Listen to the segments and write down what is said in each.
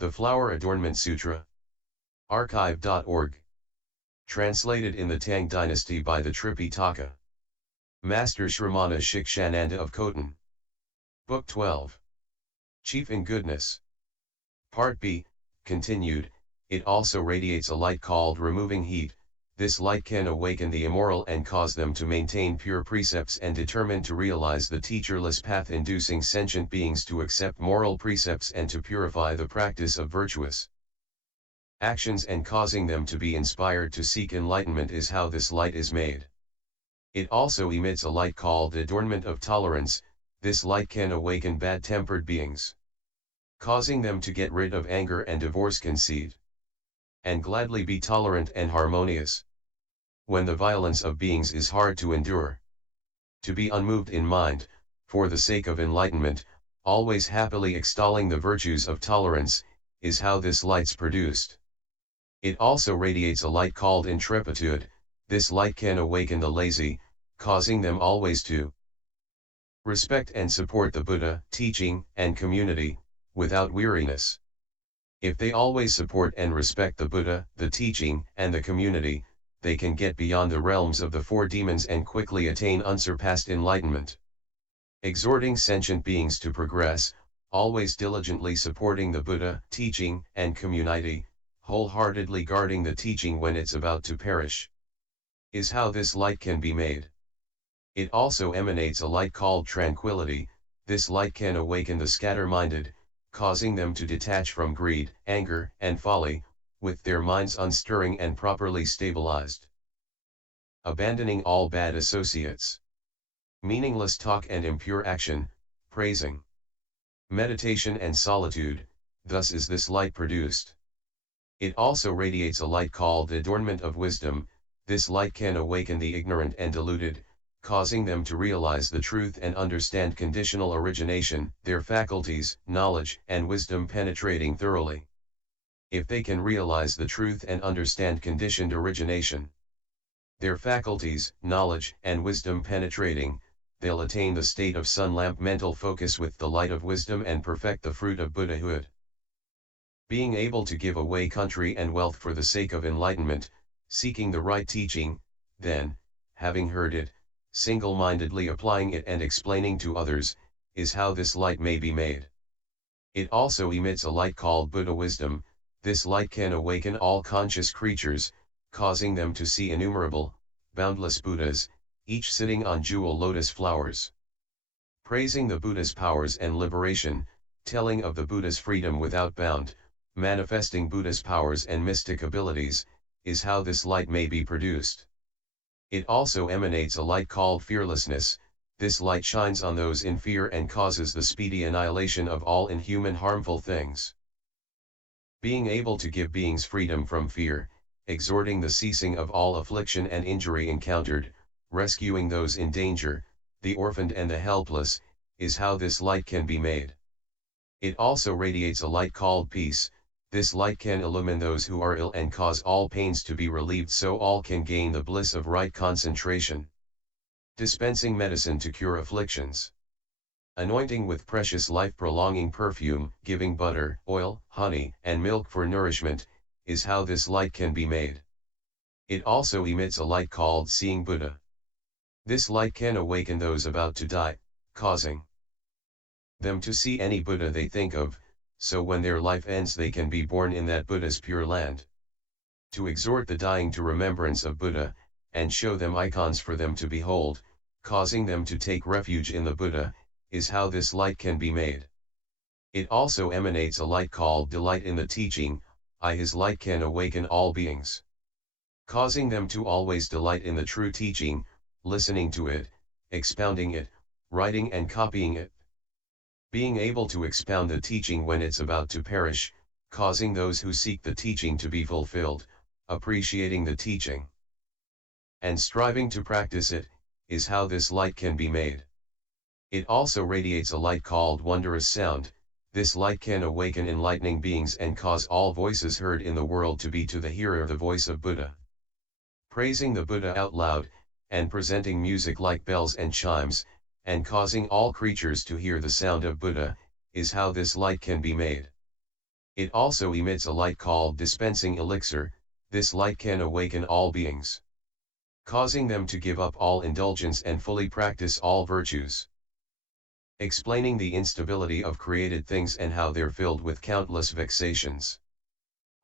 The Flower Adornment Sutra. Archive.org. Translated in the Tang Dynasty by the Tripitaka. Master Shramana Shikshananda of Khotan. Book 12. Chief in Goodness. Part B, continued. It also radiates a light called removing heat. This light can awaken the immoral and cause them to maintain pure precepts and determine to realize the teacherless path, inducing sentient beings to accept moral precepts and to purify the practice of virtuous actions and causing them to be inspired to seek enlightenment is how this light is made. It also emits a light called adornment of tolerance. This light can awaken bad-tempered beings, causing them to get rid of anger and divorce conceit, and gladly be tolerant and harmonious when the violence of beings is hard to endure. To be unmoved in mind, for the sake of enlightenment, always happily extolling the virtues of tolerance, is how this light's produced. It also radiates a light called intrepiditude. This light can awaken the lazy, causing them always to respect and support the Buddha, teaching, and community, without weariness. If they always support and respect the Buddha, the teaching, and the community, they can get beyond the realms of the four demons and quickly attain unsurpassed enlightenment. Exhorting sentient beings to progress, always diligently supporting the Buddha, teaching, and community, wholeheartedly guarding the teaching when it's about to perish, is how this light can be made. It also emanates a light called tranquility. This light can awaken the scatter-minded, causing them to detach from greed, anger, and folly, with their minds unstirring and properly stabilized. Abandoning all bad associates, meaningless talk and impure action, praising, meditation and solitude, thus is this light produced. It also radiates a light called adornment of wisdom. This light can awaken the ignorant and deluded, causing them to realize the truth and understand conditional origination, their faculties, knowledge, and wisdom penetrating thoroughly. If they can realize the truth and understand conditioned origination, their faculties, knowledge, and wisdom penetrating, they'll attain the state of sun lamp mental focus with the light of wisdom and perfect the fruit of Buddhahood. Being able to give away country and wealth for the sake of enlightenment, seeking the right teaching, then, having heard it, single-mindedly applying it and explaining to others, is how this light may be made. It also emits a light called Buddha wisdom. This light can awaken all conscious creatures, causing them to see innumerable, boundless Buddhas, each sitting on jewel lotus flowers. Praising the Buddha's powers and liberation, telling of the Buddha's freedom without bound, manifesting Buddha's powers and mystic abilities, is how this light may be produced. It also emanates a light called fearlessness. This light shines on those in fear and causes the speedy annihilation of all inhuman harmful things. Being able to give beings freedom from fear, exhorting the ceasing of all affliction and injury encountered, rescuing those in danger, the orphaned and the helpless, is how this light can be made. It also radiates a light called peace. This light can illumine those who are ill and cause all pains to be relieved so all can gain the bliss of right concentration. Dispensing medicine to cure afflictions. Anointing with precious life-prolonging perfume, giving butter, oil, honey, and milk for nourishment, is how this light can be made. It also emits a light called seeing Buddha. This light can awaken those about to die, causing them to see any Buddha they think of, so when their life ends they can be born in that Buddha's pure land. To exhort the dying to remembrance of Buddha, and show them icons for them to behold, causing them to take refuge in the Buddha, is how this light can be made. It also emanates a light called delight in the teaching. His light can awaken all beings, causing them to always delight in the true teaching, listening to it, expounding it, writing and copying it. Being able to expound the teaching when it's about to perish, causing those who seek the teaching to be fulfilled, appreciating the teaching, and striving to practice it, is how this light can be made. It also radiates a light called wondrous sound. This light can awaken enlightening beings and cause all voices heard in the world to be to the hearer the voice of Buddha. Praising the Buddha out loud, and presenting music like bells and chimes, and causing all creatures to hear the sound of Buddha, is how this light can be made. It also emits a light called dispensing elixir. This light can awaken all beings, causing them to give up all indulgence and fully practice all virtues. Explaining the instability of created things and how they're filled with countless vexations.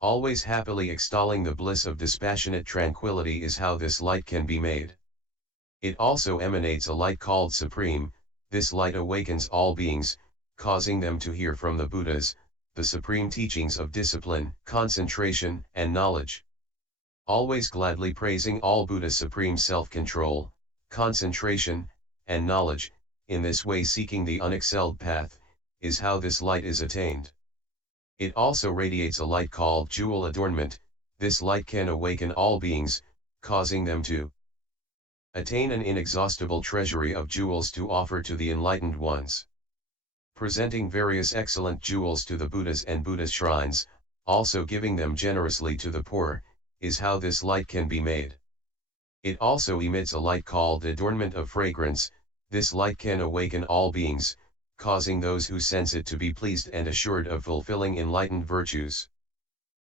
Always happily extolling the bliss of dispassionate tranquility is how this light can be made. It also emanates a light called supreme. This light awakens all beings, causing them to hear from the Buddhas, the supreme teachings of discipline, concentration, and knowledge. Always gladly praising all Buddha's supreme self-control, concentration, and knowledge, in this way seeking the unexcelled path, is how this light is attained. It also radiates a light called jewel adornment. This light can awaken all beings, causing them to attain an inexhaustible treasury of jewels to offer to the enlightened ones. Presenting various excellent jewels to the Buddhas and Buddhist shrines, also giving them generously to the poor, is how this light can be made. It also emits a light called adornment of fragrance. This light can awaken all beings, causing those who sense it to be pleased and assured of fulfilling enlightened virtues.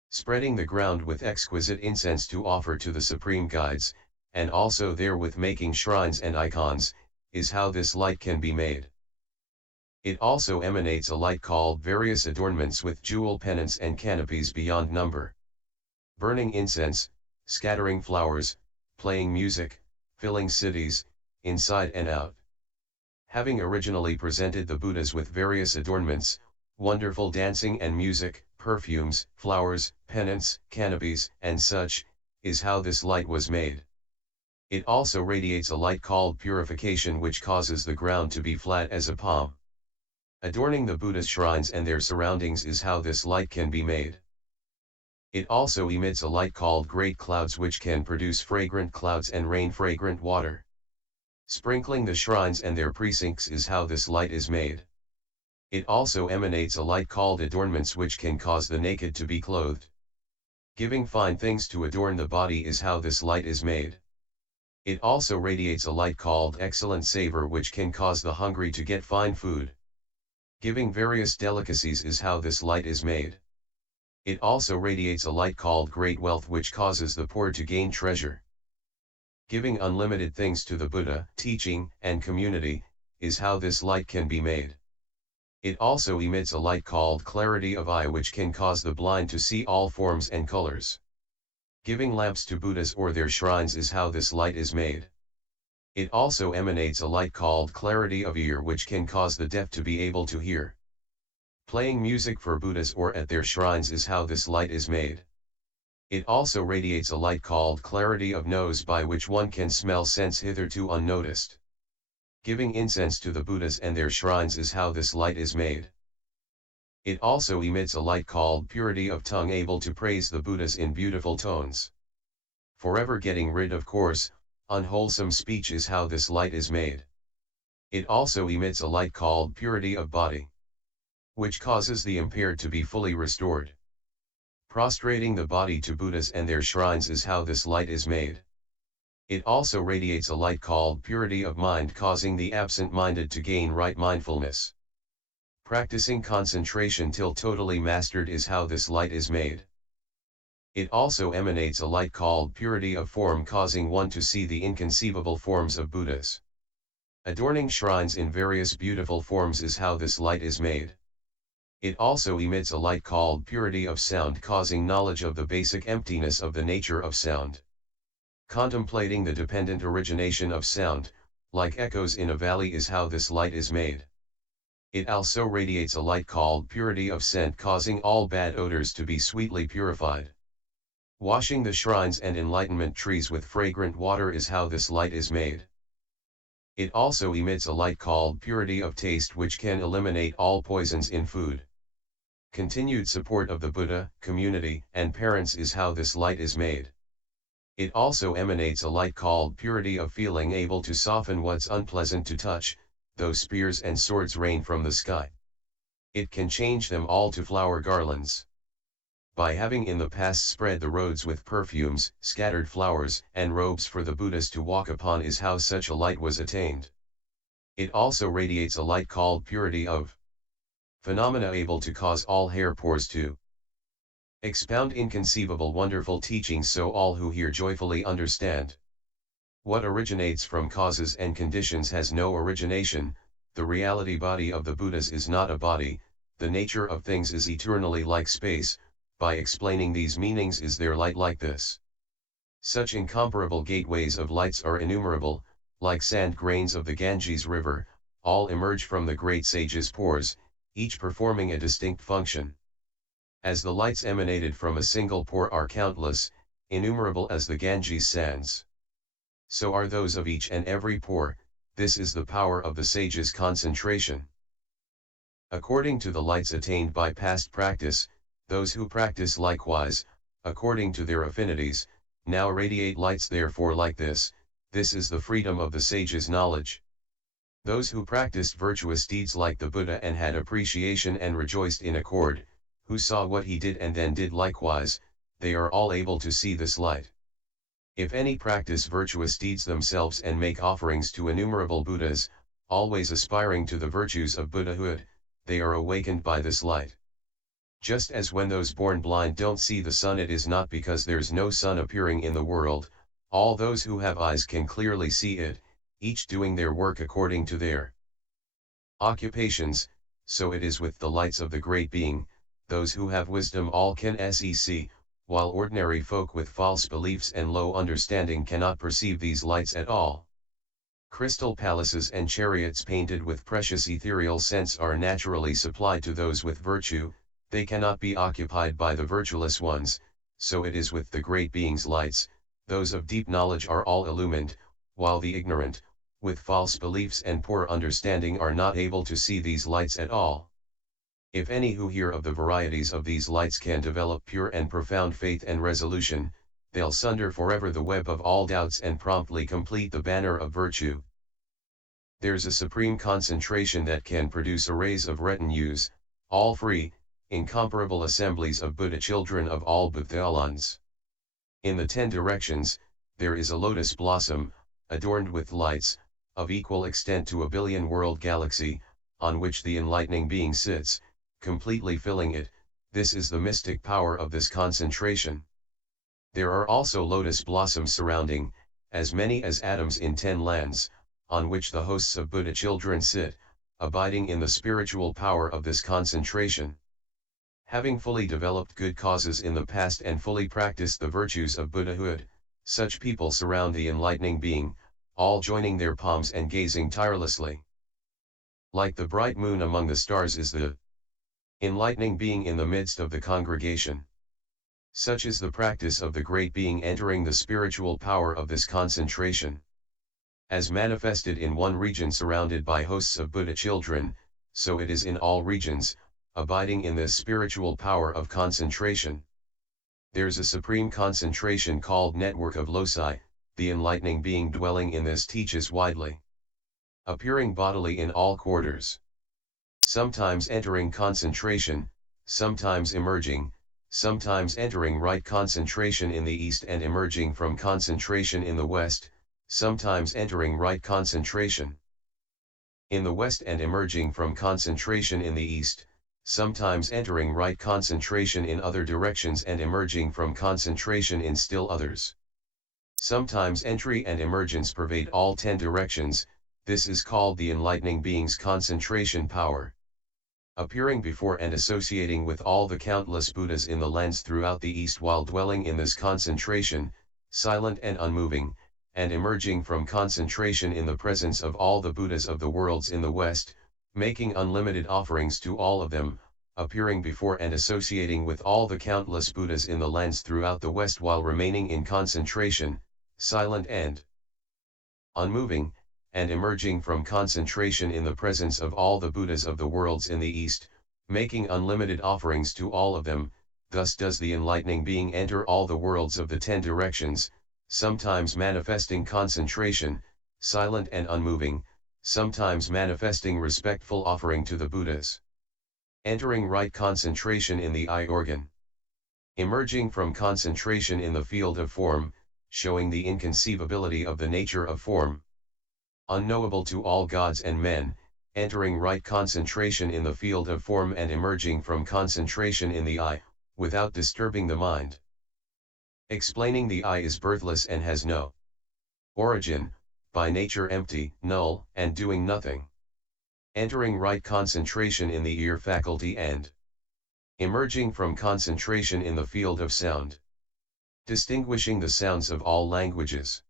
Spreading the ground with exquisite incense to offer to the supreme guides, and also therewith making shrines and icons, is how this light can be made. It also emanates a light called various adornments with jewel pennants and canopies beyond number. Burning incense, scattering flowers, playing music, filling cities, inside and out. Having originally presented the Buddhas with various adornments, wonderful dancing and music, perfumes, flowers, pennants, canopies, and such, is how this light was made. It also radiates a light called purification, which causes the ground to be flat as a palm. Adorning the Buddhist shrines and their surroundings is how this light can be made. It also emits a light called great clouds, which can produce fragrant clouds and rain fragrant water. Sprinkling the shrines and their precincts is how this light is made. It also emanates a light called adornments, which can cause the naked to be clothed. Giving fine things to adorn the body is how this light is made. It also radiates a light called excellent savor, which can cause the hungry to get fine food. Giving various delicacies is how this light is made. It also radiates a light called great wealth, which causes the poor to gain treasure. Giving unlimited things to the Buddha, teaching, and community, is how this light can be made. It also emits a light called clarity of eye, which can cause the blind to see all forms and colors. Giving lamps to Buddhas or their shrines is how this light is made. It also emanates a light called clarity of ear, which can cause the deaf to be able to hear. Playing music for Buddhas or at their shrines is how this light is made. It also radiates a light called clarity of nose, by which one can smell scents hitherto unnoticed. Giving incense to the Buddhas and their shrines is how this light is made. It also emits a light called purity of tongue, able to praise the Buddhas in beautiful tones. Forever getting rid of coarse, unwholesome speech is how this light is made. It also emits a light called purity of body, which causes the impaired to be fully restored. Prostrating the body to Buddhas and their shrines is how this light is made. It also radiates a light called purity of mind, causing the absent-minded to gain right mindfulness. Practicing concentration till totally mastered is how this light is made. It also emanates a light called purity of form, causing one to see the inconceivable forms of Buddhas. Adorning shrines in various beautiful forms is how this light is made. It also emits a light called purity of sound, causing knowledge of the basic emptiness of the nature of sound. Contemplating the dependent origination of sound, like echoes in a valley, is how this light is made. It also radiates a light called purity of scent, causing all bad odors to be sweetly purified. Washing the shrines and enlightenment trees with fragrant water is how this light is made. It also emits a light called purity of taste, which can eliminate all poisons in food. Continued support of the Buddha, community, and parents is how this light is made. It also emanates a light called purity of feeling, able to soften what's unpleasant to touch, though spears and swords rain from the sky. It can change them all to flower garlands. By having in the past spread the roads with perfumes, scattered flowers, and robes for the Buddhas to walk upon is how such a light was attained. It also radiates a light called purity of phenomena, able to cause all hair pores to Expound inconceivable wonderful teachings so all who hear joyfully understand. What originates from causes and conditions has no origination, the reality body of the Buddhas is not a body, the nature of things is eternally like space, by explaining these meanings is there light like this. Such incomparable gateways of lights are innumerable, like sand grains of the Ganges river, all emerge from the great sage's pores, each performing a distinct function. As the lights emanated from a single pore are countless, innumerable as the Ganges sands. So are those of each and every pore, this is the power of the sage's concentration. According to the lights attained by past practice, those who practice likewise, according to their affinities, now radiate lights therefore like this is the freedom of the sage's knowledge. Those who practiced virtuous deeds like the Buddha and had appreciation and rejoiced in accord, who saw what he did and then did likewise, they are all able to see this light. If any practice virtuous deeds themselves and make offerings to innumerable Buddhas, always aspiring to the virtues of Buddhahood, they are awakened by this light. Just as when those born blind don't see the sun, it is not because there's no sun appearing in the world, all those who have eyes can clearly see it, each doing their work according to their occupations, so it is with the lights of the Great Being, those who have wisdom all can see, while ordinary folk with false beliefs and low understanding cannot perceive these lights at all. Crystal palaces and chariots painted with precious ethereal scents are naturally supplied to those with virtue, they cannot be occupied by the virtueless ones, so it is with the Great Being's lights, those of deep knowledge are all illumined, while the ignorant, with false beliefs and poor understanding are not able to see these lights at all. If any who hear of the varieties of these lights can develop pure and profound faith and resolution, they'll sunder forever the web of all doubts and promptly complete the banner of virtue. There's a supreme concentration that can produce arrays of retinues, all free, incomparable assemblies of Buddha children of all Buddhalands. In the 10 directions, there is a lotus blossom, adorned with lights, of equal extent to a billion-world galaxy, on which the enlightening being sits, completely filling it. This is the mystic power of this concentration. There are also lotus blossoms surrounding, as many as atoms in 10 lands, on which the hosts of Buddha children sit, abiding in the spiritual power of this concentration. Having fully developed good causes in the past and fully practiced the virtues of Buddhahood, such people surround the enlightening being, all joining their palms and gazing tirelessly. Like the bright moon among the stars is the enlightening being in the midst of the congregation. Such is the practice of the Great Being entering the spiritual power of this concentration. As manifested in one region surrounded by hosts of Buddha children, so it is in all regions, abiding in this spiritual power of concentration. There's a supreme concentration called network of loci, the enlightening being dwelling in this teaches widely. Appearing bodily in all quarters. Sometimes entering concentration, sometimes emerging, sometimes entering right concentration in the east and emerging from concentration in the west, sometimes entering right concentration in the west and emerging from concentration in the east, sometimes entering right concentration in other directions and emerging from concentration in still others. Sometimes entry and emergence pervade all 10 directions, this is called the enlightening being's concentration power. Appearing before and associating with all the countless Buddhas in the lands throughout the East while dwelling in this concentration, silent and unmoving, and emerging from concentration in the presence of all the Buddhas of the worlds in the West, making unlimited offerings to all of them, appearing before and associating with all the countless Buddhas in the lands throughout the West while remaining in concentration, silent and unmoving, and emerging from concentration in the presence of all the Buddhas of the worlds in the East, making unlimited offerings to all of them. Thus does the enlightening being enter all the worlds of the 10 directions, sometimes manifesting concentration, silent and unmoving, sometimes manifesting respectful offering to the Buddhas. Entering right concentration in the eye organ. Emerging from concentration in the field of form, showing the inconceivability of the nature of form. Unknowable to all gods and men, entering right concentration in the field of form and emerging from concentration in the eye, without disturbing the mind. Explaining the eye is birthless and has no origin, by nature empty, null, and doing nothing. Entering right concentration in the ear faculty and emerging from concentration in the field of sound. Distinguishing the sounds of all languages.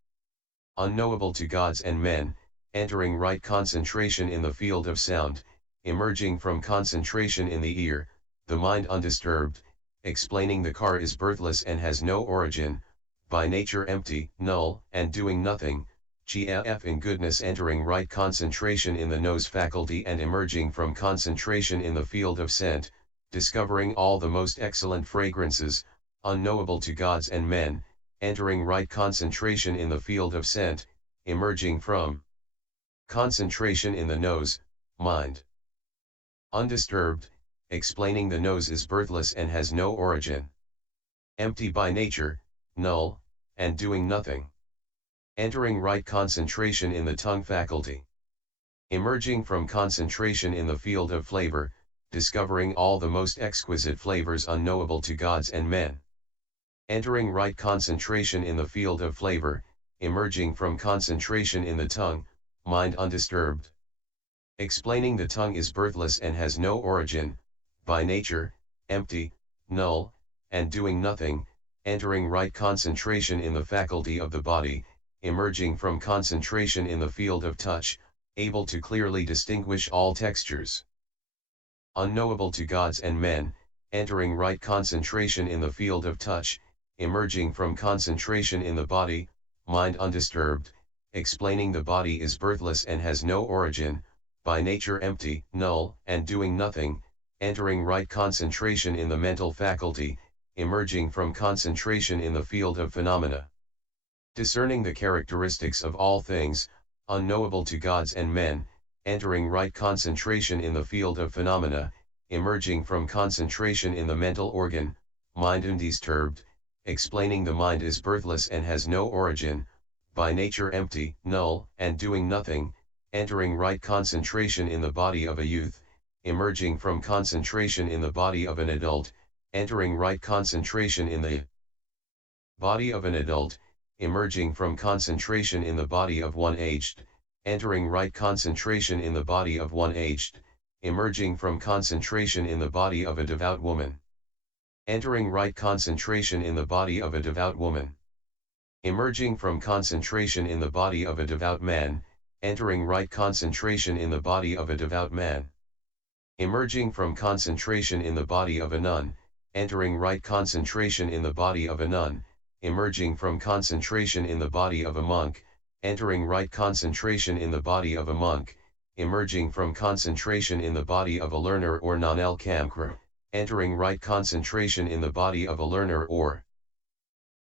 Unknowable to gods and men, entering right concentration in the field of sound, emerging from concentration in the ear, the mind undisturbed, explaining the car is birthless and has no origin, by nature empty, null, and doing nothing, GF in goodness entering right concentration in the nose faculty and emerging from concentration in the field of scent, discovering all the most excellent fragrances, unknowable to gods and men, entering right concentration in the field of scent, emerging from concentration in the nose, mind. Undisturbed, explaining the nose is birthless and has no origin. Empty by nature, null, and doing nothing. Entering right concentration in the tongue faculty. Emerging from concentration in the field of flavor, discovering all the most exquisite flavors unknowable to gods and men. Entering right concentration in the field of flavor, emerging from concentration in the tongue, mind undisturbed. Explaining the tongue is birthless and has no origin, by nature, empty, null, and doing nothing, entering right concentration in the faculty of the body, emerging from concentration in the field of touch, able to clearly distinguish all textures. Unknowable to gods and men, entering right concentration in the field of touch, emerging from concentration in the body, mind undisturbed, explaining the body is birthless and has no origin, by nature empty, null, and doing nothing, entering right concentration in the mental faculty, emerging from concentration in the field of phenomena. Discerning the characteristics of all things, unknowable to gods and men, entering right concentration in the field of phenomena, emerging from concentration in the mental organ, mind undisturbed, explaining the mind is birthless and has no origin, by nature empty, null, and doing nothing, entering right concentration in the body of a youth, emerging from concentration in the body of an adult, entering right concentration in the body of an adult, emerging from concentration in the body of one aged, entering right concentration in the body of one aged, emerging from concentration in the body of a devout woman. Entering right concentration in the body of a devout woman. Emerging from concentration in the body of a devout man, entering right concentration in the body of a devout man. Emerging from concentration in the body of a nun, entering right concentration in the body of a nun, emerging from concentration in the body of a monk, entering right concentration in the body of a monk, emerging from concentration in the body of a learner or non-Kamkra, entering right concentration in the body of a learner or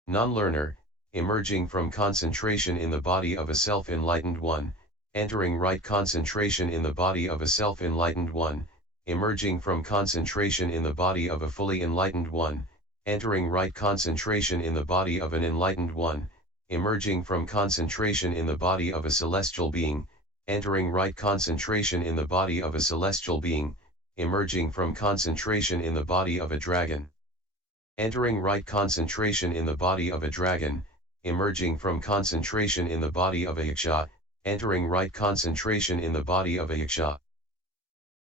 non-learner, emerging from concentration in the body of a self-enlightened one, entering right concentration in the body of a self-enlightened one, emerging from concentration in the body of a fully enlightened one, entering right concentration in the body of an enlightened one, emerging from concentration in the body of a celestial being, entering right concentration in the body of a celestial being, emerging from concentration in the body of a dragon. Entering right concentration in the body of a dragon, emerging from concentration in the body of a yaksha, entering right concentration in the body of a yaksha.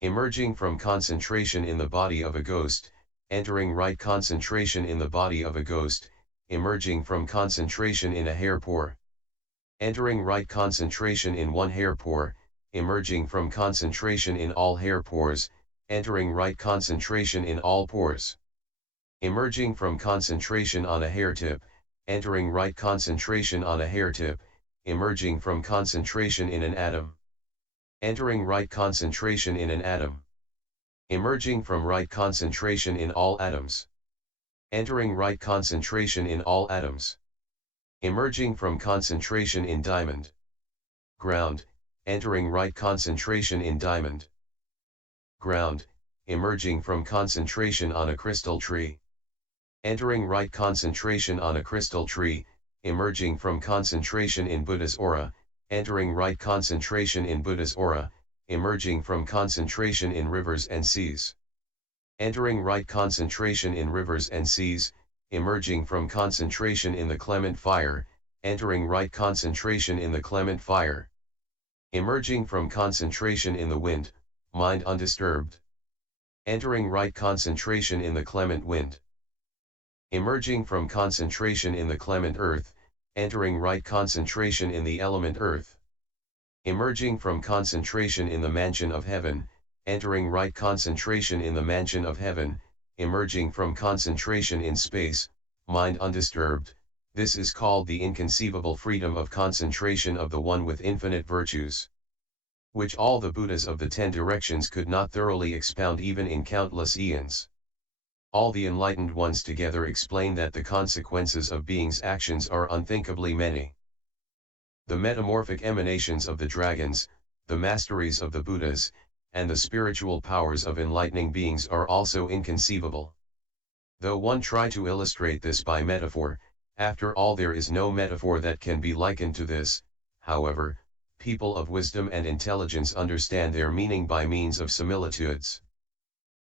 Emerging from concentration in the body of a ghost, entering right concentration in the body of a ghost, emerging from concentration in a hair pore. Entering right concentration in one hair pore, emerging from concentration in all hair pores, entering right concentration in all pores. Emerging from concentration on a hair tip, entering right concentration on a hair tip, emerging from concentration in an atom. Entering right concentration in an atom. Emerging from right concentration in all atoms. Entering right concentration in all atoms. Emerging from concentration in diamond. Ground, entering right concentration in diamond. Ground, emerging from concentration on a crystal tree. Entering right concentration on a crystal tree, emerging from concentration in Buddha's aura, entering right concentration in Buddha's aura, emerging from concentration in rivers and seas. Entering right concentration in rivers and seas, emerging from concentration in the clement fire, entering right concentration in the clement fire. Emerging from concentration in the wind, mind undisturbed. Entering right concentration in the clement wind. Emerging from concentration in the clement earth, entering right concentration in the element earth. Emerging from concentration in the mansion of heaven, entering right concentration in the mansion of heaven, emerging from concentration in space, mind undisturbed. This is called the inconceivable freedom of concentration of the one with infinite virtues, which all the Buddhas of the 10 directions could not thoroughly expound even in countless eons. All the enlightened ones together explain that the consequences of beings' actions are unthinkably many. The metamorphic emanations of the dragons, the masteries of the Buddhas, and the spiritual powers of enlightening beings are also inconceivable. Though one try to illustrate this by metaphor, after all there is no metaphor that can be likened to this. However, people of wisdom and intelligence understand their meaning by means of similitudes.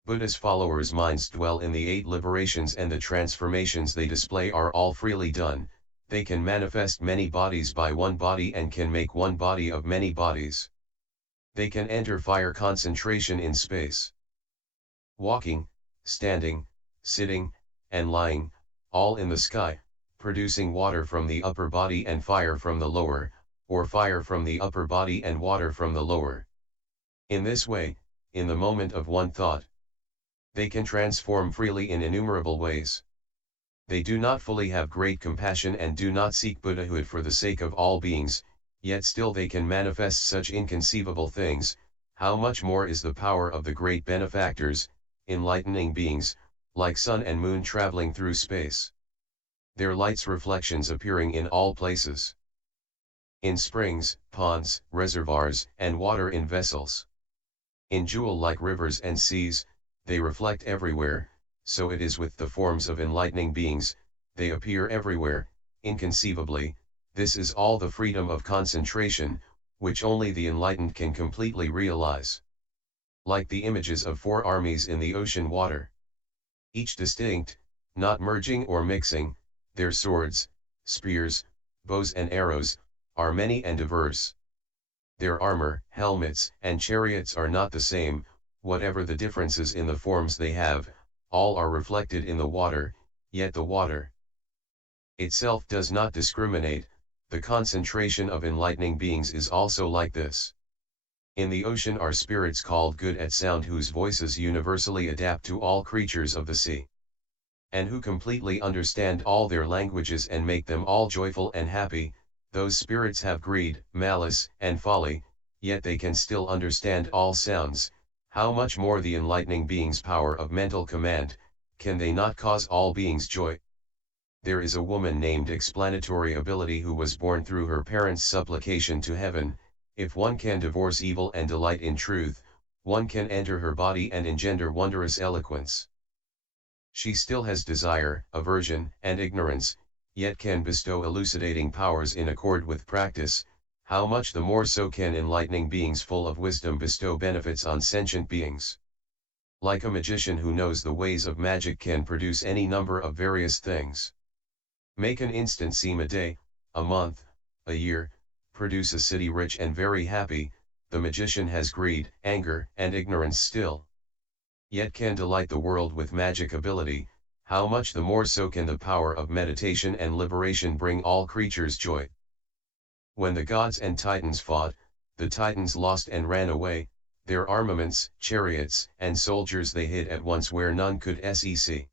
Buddha's followers' minds dwell in the 8 liberations, and the transformations they display are all freely done. They can manifest many bodies by one body and can make one body of many bodies. They can enter fire concentration in space. Walking, standing, sitting, and lying, all in the sky, producing water from the upper body and fire from the lower, or fire from the upper body and water from the lower. In this way, in the moment of one thought, they can transform freely in innumerable ways. They do not fully have great compassion and do not seek Buddhahood for the sake of all beings, yet still they can manifest such inconceivable things. How much more is the power of the great benefactors, enlightening beings, like sun and moon traveling through space. Their light's reflections appearing in all places. In springs, ponds, reservoirs, and water in vessels. In jewel-like rivers and seas, they reflect everywhere. So it is with the forms of enlightening beings, they appear everywhere, inconceivably. This is all the freedom of concentration, which only the enlightened can completely realize. Like the images of 4 armies in the ocean water. Each distinct, not merging or mixing, their swords, spears, bows and arrows, are many and diverse. Their armor, helmets, and chariots are not the same, whatever the differences in the forms they have. All are reflected in the water, yet the water itself does not discriminate. The concentration of enlightening beings is also like this. In the ocean are spirits called good at sound, whose voices universally adapt to all creatures of the sea, and who completely understand all their languages and make them all joyful and happy. Those spirits have greed, malice, and folly, yet they can still understand all sounds. How much more the enlightening beings' power of mental command, can they not cause all beings joy? There is a woman named Explanatory Ability who was born through her parents' supplication to heaven. If one can divorce evil and delight in truth, one can enter her body and engender wondrous eloquence. She still has desire, aversion, and ignorance, yet can bestow elucidating powers in accord with practice. How much the more so can enlightening beings full of wisdom bestow benefits on sentient beings. Like a magician who knows the ways of magic can produce any number of various things. Make an instant seem a day, a month, a year, produce a city rich and very happy. The magician has greed, anger, and ignorance still, yet can delight the world with magic ability. How much the more so can the power of meditation and liberation bring all creatures joy. When the gods and titans fought, the titans lost and ran away. Their armaments, chariots, and soldiers they hid at once where none could see.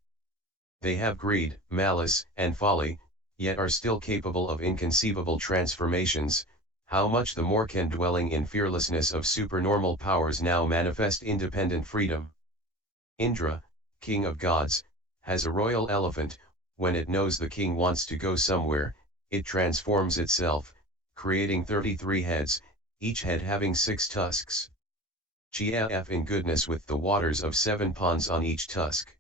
They have greed, malice, and folly, yet are still capable of inconceivable transformations. How much the more can dwelling in fearlessness of supernormal powers now manifest independent freedom. Indra, king of gods, has a royal elephant. When it knows the king wants to go somewhere, it transforms itself, creating 33 heads, each head having 6 tusks. Chiaf in goodness with the waters of 7 ponds on each tusk.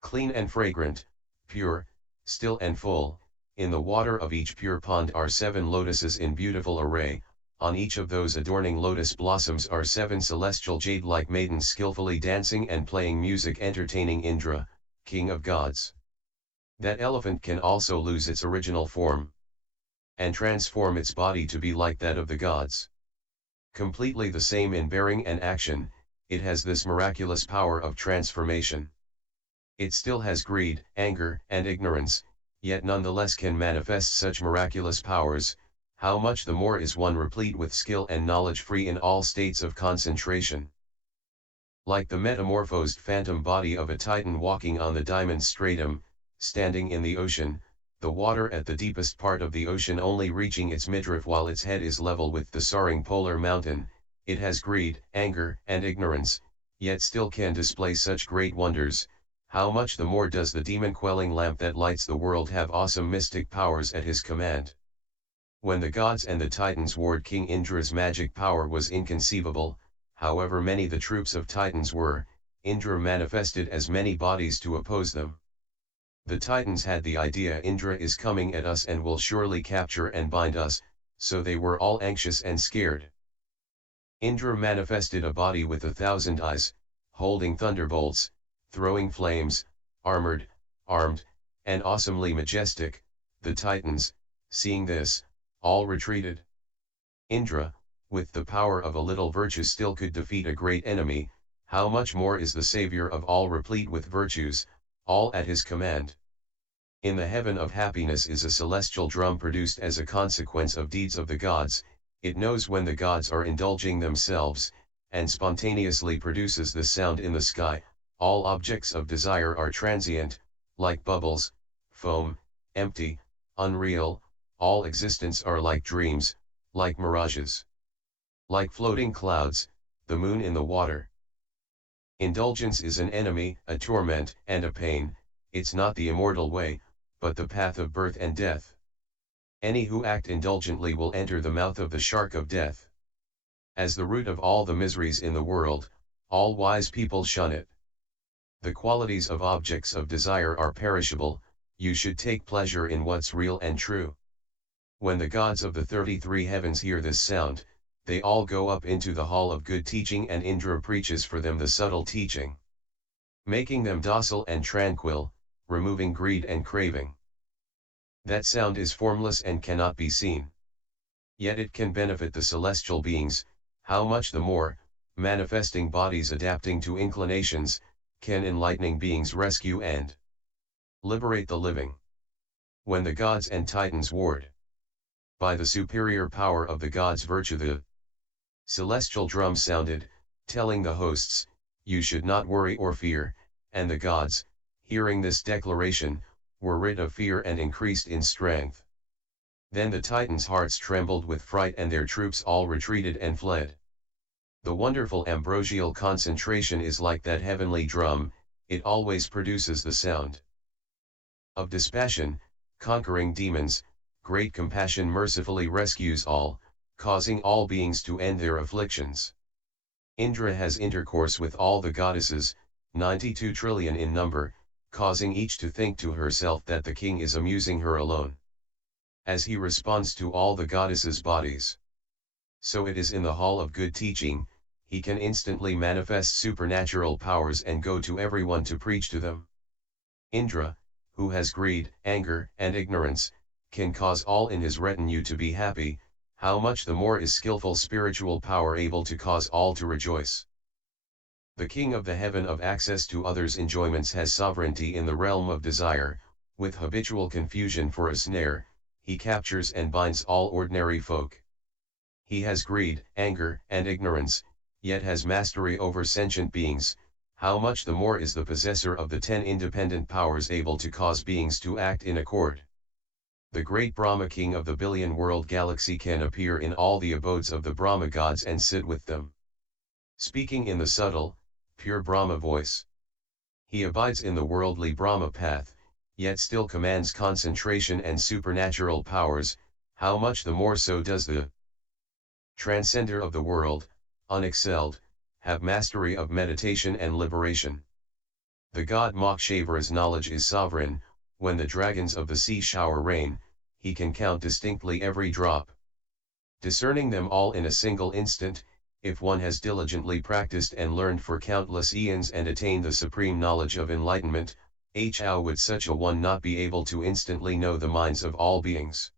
Clean and fragrant, pure, still and full, in the water of each pure pond are 7 lotuses in beautiful array, on each of those adorning lotus blossoms are 7 celestial jade-like maidens skillfully dancing and playing music entertaining Indra, king of gods. That elephant can also lose its original form and transform its body to be like that of the gods. Completely the same in bearing and action, it has this miraculous power of transformation. It still has greed, anger, and ignorance, yet nonetheless can manifest such miraculous powers. How much the more is one replete with skill and knowledge, free in all states of concentration. Like the metamorphosed phantom body of a titan walking on the diamond stratum, standing in the ocean, the water at the deepest part of the ocean only reaching its midriff while its head is level with the soaring polar mountain, it has greed, anger, and ignorance, yet still can display such great wonders. How much the more does the demon-quelling lamp that lights the world have awesome mystic powers at his command. When the gods and the titans warred, King Indra's magic power was inconceivable. However many the troops of titans were, Indra manifested as many bodies to oppose them. The titans had the idea Indra is coming at us and will surely capture and bind us, so they were all anxious and scared. Indra manifested a body with 1,000 eyes, holding thunderbolts, throwing flames, armored, armed, and awesomely majestic. The titans, seeing this, all retreated. Indra, with the power of a little virtue, still could defeat a great enemy. How much more is the Savior of all replete with virtues, all at his command. In the heaven of happiness is a celestial drum produced as a consequence of deeds of the gods. It knows when the gods are indulging themselves, and spontaneously produces the sound in the sky. All objects of desire are transient, like bubbles, foam, empty, unreal. All existence are like dreams, like mirages. Like floating clouds, the moon in the water. Indulgence is an enemy, a torment, and a pain. It's not the immortal way, but the path of birth and death. Any who act indulgently will enter the mouth of the shark of death. As the root of all the miseries in the world, all wise people shun it. The qualities of objects of desire are perishable. You should take pleasure in what's real and true. When the gods of the 33 heavens hear this sound, they all go up into the hall of good teaching, and Indra preaches for them the subtle teaching, making them docile and tranquil, removing greed and craving. That sound is formless and cannot be seen. Yet it can benefit the celestial beings. How much the more, manifesting bodies adapting to inclinations, can enlightening beings rescue and liberate the living. When the gods and titans warred, by the superior power of the gods' virtue, the celestial drum sounded, telling the hosts, you should not worry or fear, and the gods, hearing this declaration, were rid of fear and increased in strength. Then the titans' hearts trembled with fright, and their troops all retreated and fled. The wonderful ambrosial concentration is like that heavenly drum, it always produces the sound of dispassion, conquering demons. Great compassion mercifully rescues all, causing all beings to end their afflictions. Indra has intercourse with all the goddesses, 92 trillion in number, causing each to think to herself that the king is amusing her alone. As he responds to all the goddesses' bodies, so it is in the hall of good teaching. He can instantly manifest supernatural powers and go to everyone to preach to them. Indra, who has greed, anger, and ignorance, can cause all in his retinue to be happy. How much the more is skillful spiritual power able to cause all to rejoice. The king of the heaven of access to others' enjoyments has sovereignty in the realm of desire. With habitual confusion for a snare, he captures and binds all ordinary folk. He has greed, anger, and ignorance, yet has mastery over sentient beings. How much the more is the possessor of the 10 independent powers able to cause beings to act in accord. The great Brahma, king of the billion-world galaxy, can appear in all the abodes of the Brahma gods and sit with them, speaking in the subtle, pure Brahma voice. He abides in the worldly Brahma path, yet still commands concentration and supernatural powers. How much the more so does the transcender of the world, unexcelled, have mastery of meditation and liberation. The god Mokshevara's knowledge is sovereign. When the dragons of the sea shower rain, he can count distinctly every drop. discerning them all in a single instant, if one has diligently practiced and learned for countless eons and attained the supreme knowledge of enlightenment, how would such a one not be able to instantly know the minds of all beings?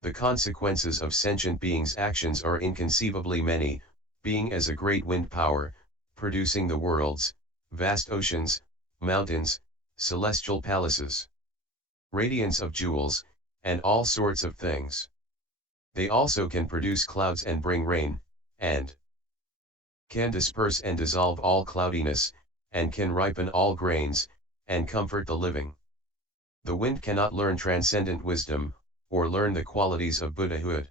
The consequences of sentient beings' actions are inconceivably many, being as a great wind power, producing the worlds, vast oceans, mountains, celestial palaces, radiance of jewels, and all sorts of things. They also can produce clouds and bring rain, and can disperse and dissolve all cloudiness, and can ripen all grains, and comfort the living. The wind cannot learn transcendent wisdom, or learn the qualities of Buddhahood.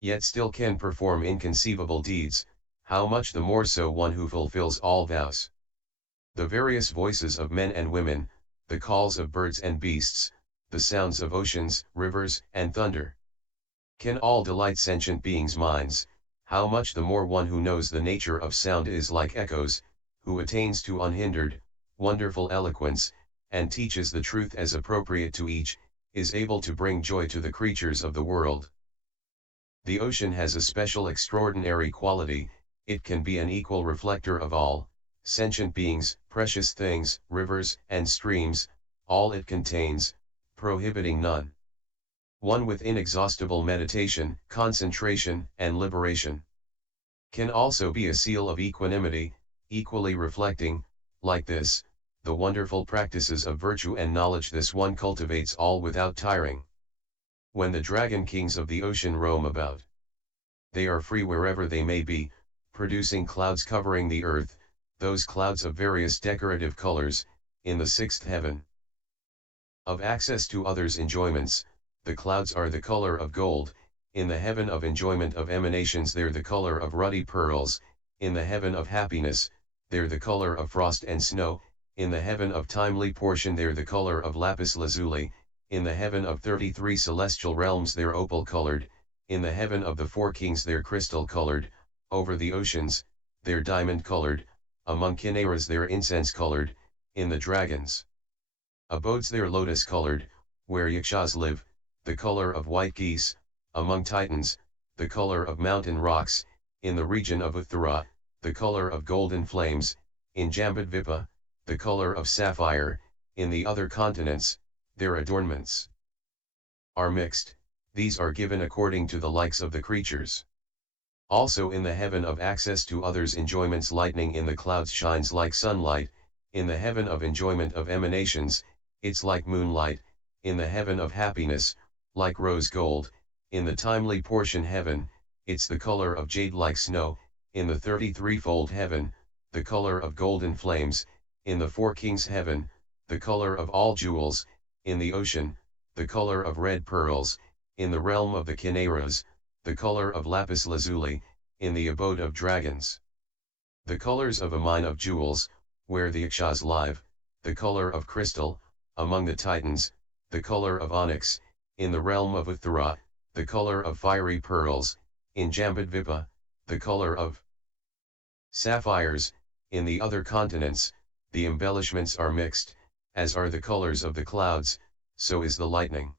Yet still can perform inconceivable deeds, how much the more so one who fulfills all vows. The various voices of men and women, the calls of birds and beasts, the sounds of oceans, rivers, and thunder, can all delight sentient beings' minds, how much the more one who knows the nature of sound is like echoes, who attains to unhindered, wonderful eloquence, and teaches the truth as appropriate to each, is able to bring joy to the creatures of the world. The ocean has a special extraordinary quality, it can be an equal reflector of all, sentient beings, precious things, rivers, and streams, all it contains, prohibiting none. One with inexhaustible meditation, concentration, and liberation. Can also be a seal of equanimity, equally reflecting, like this, the wonderful practices of virtue and knowledge this one cultivates all without tiring. When the dragon kings of the ocean roam about, they are free wherever they may be, producing clouds covering the earth, those clouds of various decorative colors, in the sixth heaven. Of access to others' enjoyments, the clouds are the color of gold, in the heaven of enjoyment of emanations they're the color of ruddy pearls, in the heaven of happiness, they're the color of frost and snow, in the heaven of timely portion they're the color of lapis lazuli, in the heaven of 33 celestial realms they're opal colored, in the heaven of the four kings they're crystal colored, over the oceans, they're diamond colored, among chimeras they're incense colored, in the dragons' abodes they're lotus colored, where yakshas live, the color of white geese, among titans, the color of mountain rocks, in the region of Uttara, the color of golden flames, in Jambudvipa, the color of sapphire, in the other continents, their adornments are mixed, these are given according to the likes of the creatures. Also in the heaven of access to others' enjoyments lightning in the clouds shines like sunlight, in the heaven of enjoyment of emanations, it's like moonlight, in the heaven of happiness, like rose gold, in the timely portion heaven, it's the color of jade like snow, in the 33-fold heaven, the color of golden flames, in the four kings heaven, the color of all jewels, in the ocean, the color of red pearls, in the realm of the chimeras, the color of lapis lazuli, in the abode of dragons. The colors of a mine of jewels, where the yakshas live, the color of crystal, among the titans, the color of onyx, in the realm of Uttara, the color of fiery pearls, in Jambudvipa, the color of sapphires, in the other continents, the embellishments are mixed, as are the colors of the clouds, so is the lightning.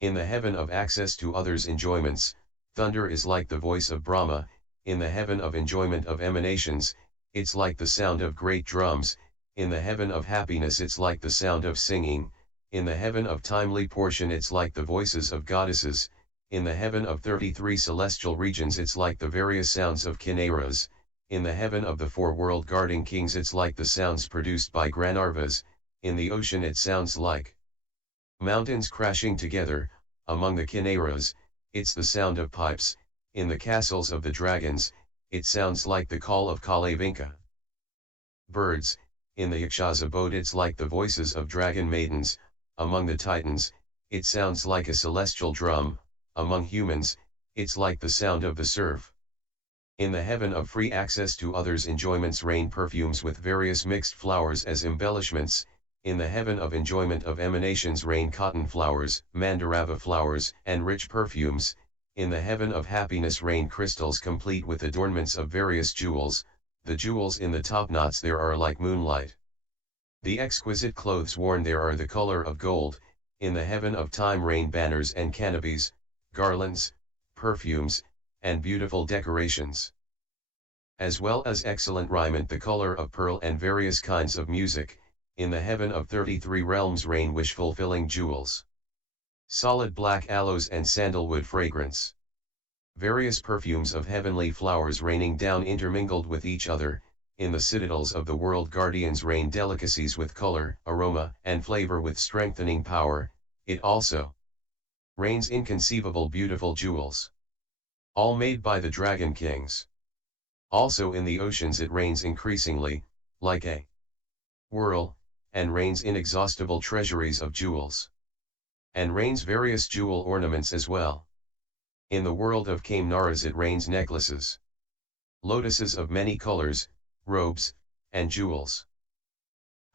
In the heaven of access to others' enjoyments, thunder is like the voice of Brahma, in the heaven of enjoyment of emanations, it's like the sound of great drums, in the heaven of happiness it's like the sound of singing, in the heaven of timely portion it's like the voices of goddesses, in the heaven of 33 celestial regions it's like the various sounds of chimeras, in the heaven of the four world guarding kings it's like the sounds produced by Granarvas, in the ocean it sounds like mountains crashing together, among the chimeras, it's the sound of pipes, in the castles of the dragons, it sounds like the call of Kalavinka. Birds, in the yakshas abode it's like the voices of dragon maidens, among the titans, it sounds like a celestial drum, among humans, it's like the sound of the surf. In the heaven of free access to others' enjoyments rain perfumes with various mixed flowers as embellishments, in the heaven of enjoyment of emanations rain cotton flowers, mandarava flowers, and rich perfumes, in the heaven of happiness rain crystals complete with adornments of various jewels, the jewels in the topknots there are like moonlight. The exquisite clothes worn there are the color of gold, in the heaven of time rain banners and canopies, garlands, perfumes, and beautiful decorations. As well as excellent raiment, the color of pearl, and various kinds of music. In the heaven of 33 realms rain wish-fulfilling jewels. Solid black aloes and sandalwood fragrance. Various perfumes of heavenly flowers raining down intermingled with each other. In the citadels of the world guardians rain delicacies with color, aroma, and flavor with strengthening power. It also rains inconceivable beautiful jewels. All made by the dragon kings. Also in the oceans it rains increasingly, like a whirl, and rains inexhaustible treasuries of jewels. And rains various jewel ornaments as well. In the world of Kamnaras it rains necklaces, lotuses of many colors, robes, and jewels.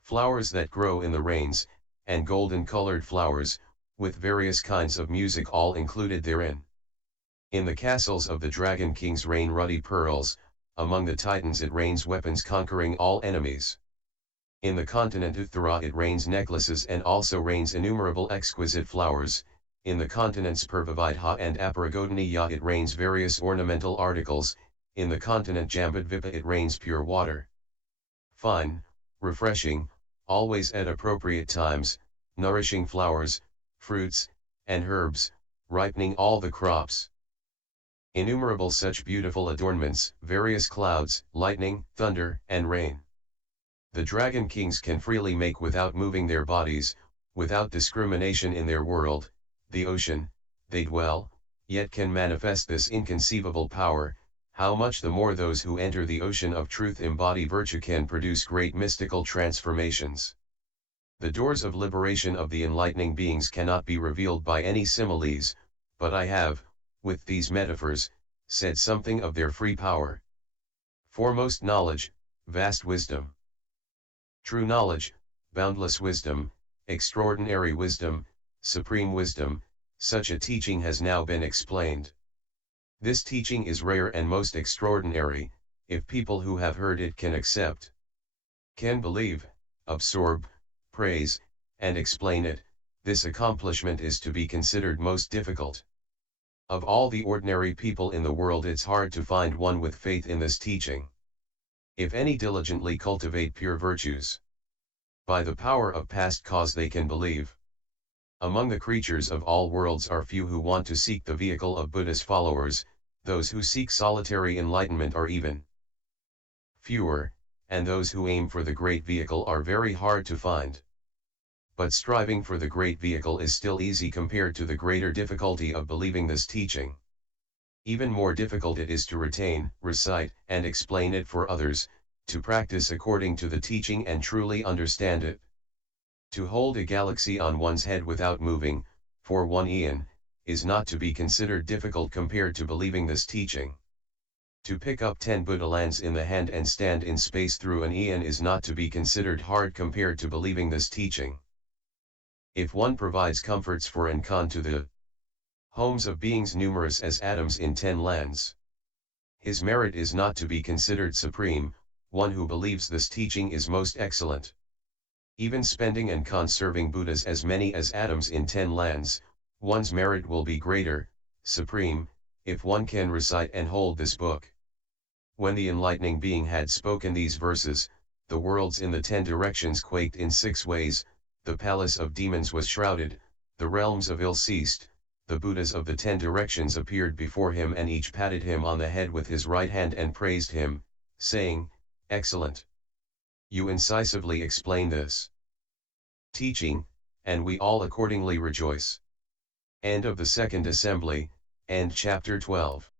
Flowers that grow in the rains, and golden-colored flowers, with various kinds of music all included therein. In the castles of the dragon kings rain ruddy pearls, among the titans it rains weapons conquering all enemies. In the continent Uthara it rains necklaces and also rains innumerable exquisite flowers. In the continents Purvavidha and Aparagodaniya it rains various ornamental articles. In the continent Jambudvipa it rains pure water. Fine, refreshing, always at appropriate times, nourishing flowers, fruits, and herbs, ripening all the crops. Innumerable such beautiful adornments, various clouds, lightning, thunder, and rain. The dragon kings can freely make without moving their bodies, without discrimination in their world, the ocean, they dwell, yet can manifest this inconceivable power. How much the more those who enter the ocean of truth embody virtue can produce great mystical transformations. The doors of liberation of the enlightening beings cannot be revealed by any similes, but I have, with these metaphors, said something of their free power. Foremost knowledge, vast wisdom. True knowledge, boundless wisdom, extraordinary wisdom, supreme wisdom, such a teaching has now been explained. This teaching is rare and most extraordinary, if people who have heard it can accept, can believe, absorb, praise, and explain it. This accomplishment is to be considered most difficult. Of all the ordinary people in the world it's hard to find one with faith in this teaching. If any diligently cultivate pure virtues, by the power of past cause they can believe. Among the creatures of all worlds are few who want to seek the vehicle of Buddha's followers. Those who seek solitary enlightenment are even fewer, and those who aim for the great vehicle are very hard to find. But striving for the great vehicle is still easy compared to the greater difficulty of believing this teaching. Even more difficult it is to retain, recite, and explain it for others, to practice according to the teaching and truly understand it. To hold a galaxy on one's head without moving, for 1 eon, is not to be considered difficult compared to believing this teaching. To pick up 10 Buddha lands in the hand and stand in space through an eon is not to be considered hard compared to believing this teaching. If one provides comforts for and con to the homes of beings numerous as atoms in 10 lands, his merit is not to be considered supreme. One who believes this teaching is most excellent. Even spending and conserving Buddhas as many as atoms in 10 lands, one's merit will be greater, supreme, if one can recite and hold this book. When the enlightening being had spoken these verses, the worlds in the 10 directions quaked in 6 ways, the palace of demons was shrouded, the realms of ill ceased, the Buddhas of the 10 directions appeared before him and each patted him on the head with his right hand and praised him, saying, "Excellent. You incisively explain this teaching, and we all accordingly rejoice." End of the second assembly, end chapter 12.